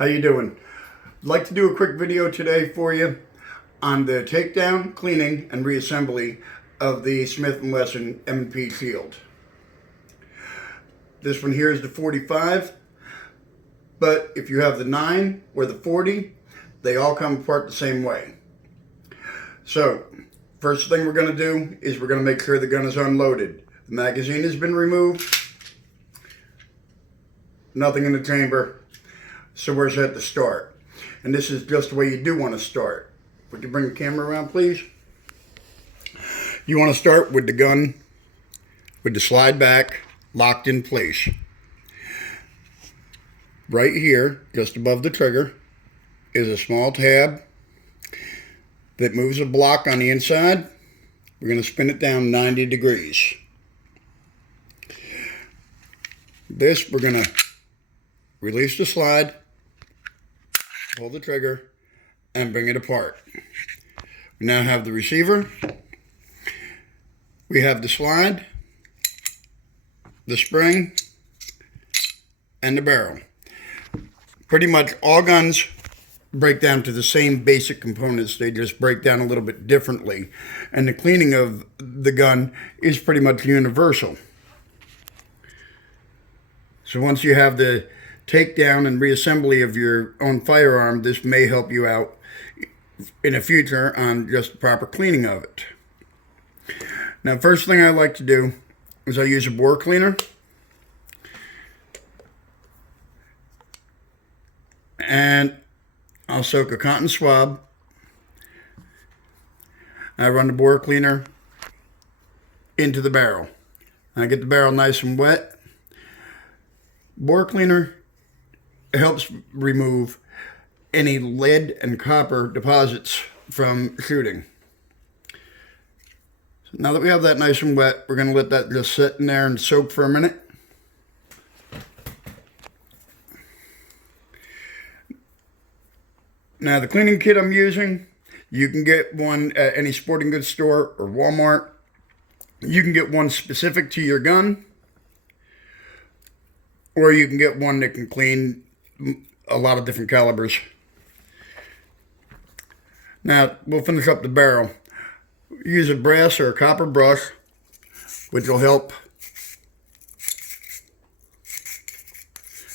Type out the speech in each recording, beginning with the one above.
How you doing? I'd like to do a quick video today for you on the takedown, cleaning, and reassembly of the Smith & Wesson M&P Shield. This one here is the 45, but if you have the 9 or the 40, they all come apart the same way. So, first thing we're going to do is we're going to make sure the gun is unloaded. The magazine has been removed, nothing in the chamber, so we're set to start. And this is just the way you do want to start. Would you bring the camera around, please? You want to start with the gun with the slide back locked in place. Right here, just above the trigger, is a small tab that moves a block on the inside. We're going to spin it down 90 degrees. This, we're going to release the slide, pull the trigger, and bring it apart. We now have the receiver. We have the slide, the spring, and the barrel. Pretty much all guns break down to the same basic components. They just break down a little bit differently. And the cleaning of the gun is pretty much universal. So once you have the takedown and reassembly of your own firearm, this may help you out in the future on just the proper cleaning of it. Now, first thing I like to do is I use a bore cleaner. And I'll soak a cotton swab. I run the bore cleaner into the barrel. I get the barrel nice and wet. Bore cleaner helps remove any lead and copper deposits from shooting. So now that we have that nice and wet, we're going to let that just sit in there and soak for a minute. Now, the cleaning kit I'm using, you can get one at any sporting goods store or Walmart. You can get one specific to your gun, or you can get one that can clean a lot of different calibers. Now, we'll finish up the barrel. Use a brass or a copper brush, which will help.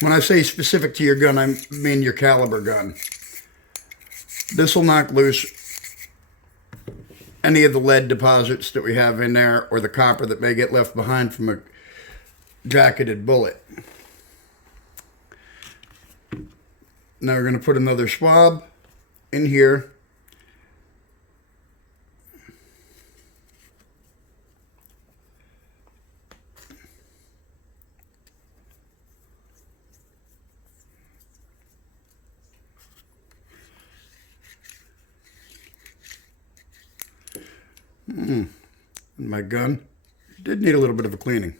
When I say specific to your gun, I mean your caliber gun. This will knock loose any of the lead deposits that we have in there, or the copper that may get left behind from a jacketed bullet. Now we're going to put another swab in here. And my gun did need a little bit of a cleaning.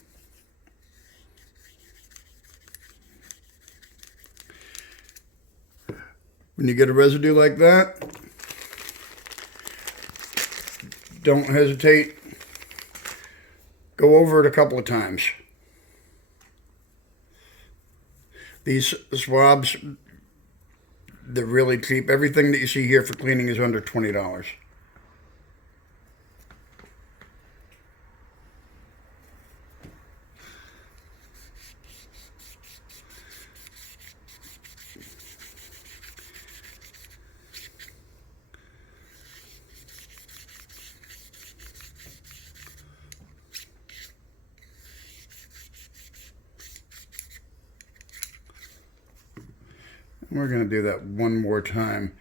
When you get a residue like that, don't hesitate. Go over it a couple of times. These swabs, they're really cheap. Everything that you see here for cleaning is under $20. We're going to do that one more time.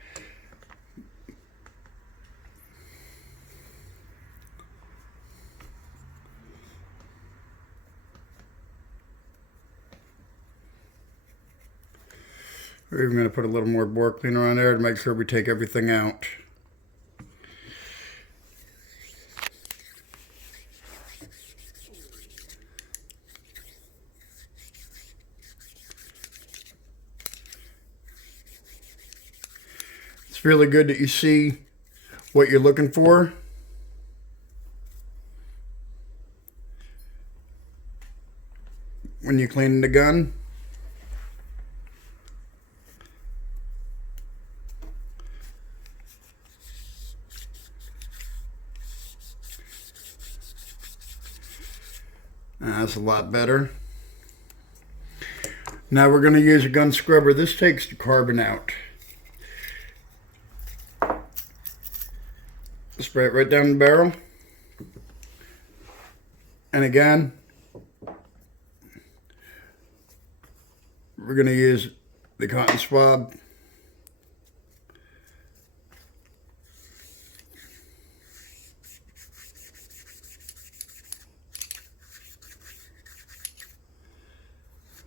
We're even going to put a little more bore cleaner on there to make sure we take everything out. It's really good that you see what you're looking for. When you clean the gun. That's a lot better. Now we're going to use a gun scrubber. This takes the carbon out. Spray it right down the barrel. And again, we're going to use the cotton swab.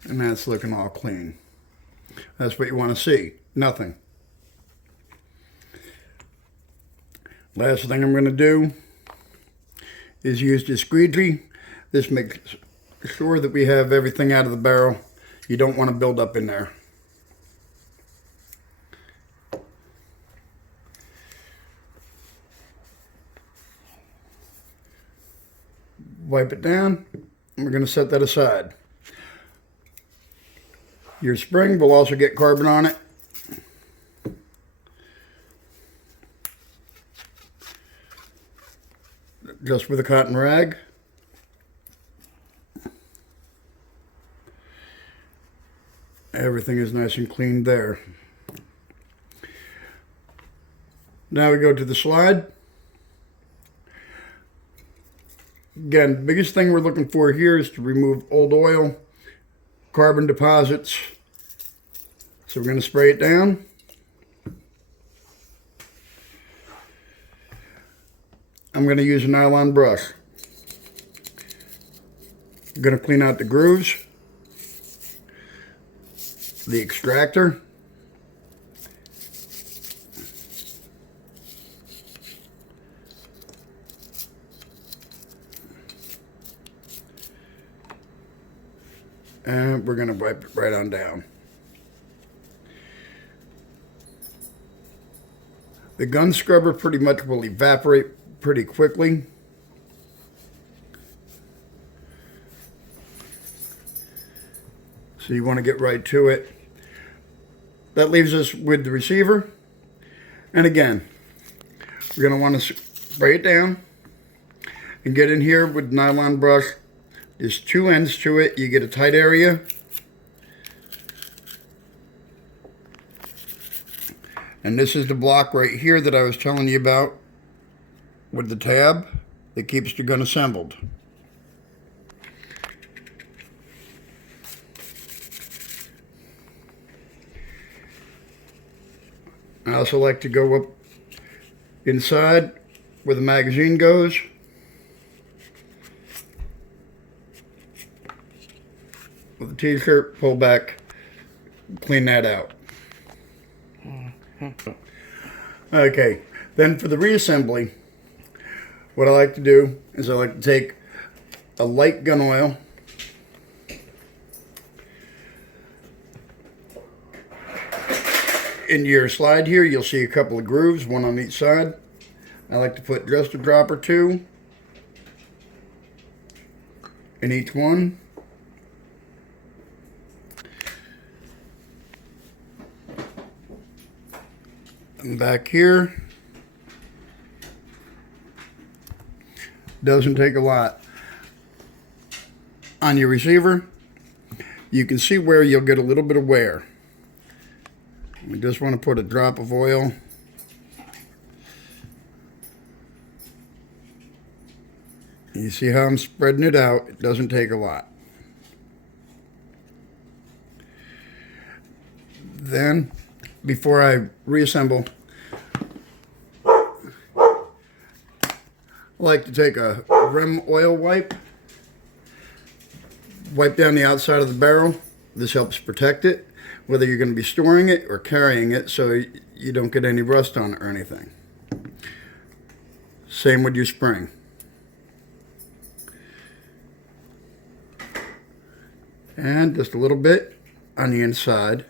And that's looking all clean. That's what you want to see. Nothing. Last thing I'm going to do is use the squeegee. This makes sure that we have everything out of the barrel. You don't want to build up in there. Wipe it down, and we're going to set that aside. Your spring will also get carbon on it. Just with a cotton rag. Everything is nice and clean there. Now we go to the slide. Again, the biggest thing we're looking for here is to remove old oil, carbon deposits. So we're going to spray it down. I'm going to use a nylon brush. I'm going to clean out the grooves, the extractor, and we're going to wipe it right on down. The gun scrubber pretty much will evaporate pretty quickly. So you want to get right to it. That leaves us with the receiver. And again, we're going to want to spray it down and get in here with the nylon brush. There's two ends to it. You get a tight area. And this is the block right here that I was telling you about with the tab that keeps the gun assembled. I also like to go up inside where the magazine goes. With the t-shirt, pull back, clean that out. Okay, then for the reassembly, what I like to do is I like to take a light gun oil, in your slide here you'll see a couple of grooves, one on each side. I like to put just a drop or two in each one. And back here, doesn't take a lot. On your receiver, you can see where you'll get a little bit of wear. We just want to put a drop of oil. You see how I'm spreading it out? It doesn't take a lot. Then, before I reassemble, I like to take a rim oil wipe down the outside of the barrel. This helps protect it, whether you're going to be storing it or carrying it, so you don't get any rust on it or anything. Same with your spring. And just a little bit on the inside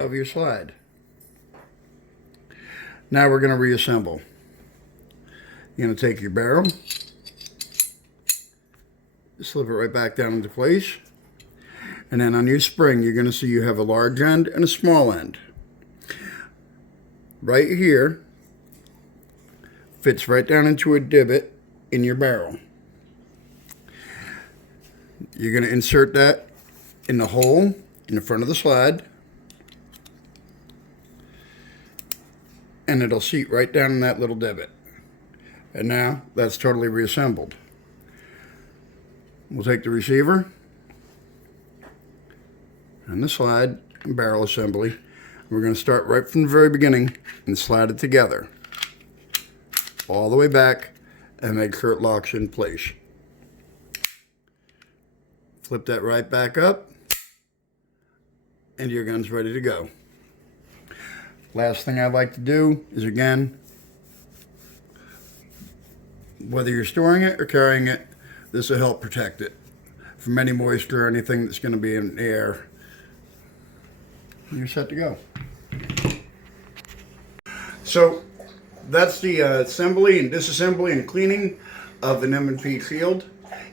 of your slide. Now we're going to reassemble. You're going to take your barrel, slip it right back down into place, and then on your spring you're going to see you have a large end and a small end. Right here fits right down into a divot in your barrel. You're going to insert that in the hole in the front of the slide, and it'll seat right down in that little divot. And now that's totally reassembled. We'll take the receiver and the slide and barrel assembly. We're going to start right from the very beginning and slide it together all the way back and make sure it locks in place. Flip that right back up and your gun's ready to go. Last thing I'd like to do is, again, whether you're storing it or carrying it, this will help protect it from any moisture or anything that's going to be in the air. You're set to go. So that's the assembly and disassembly and cleaning of an M&P shield.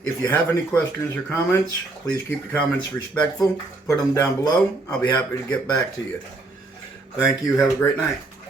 If you have any questions or comments, please keep the comments respectful. Put them down below. I'll be happy to get back to you. Thank you. Have a great night.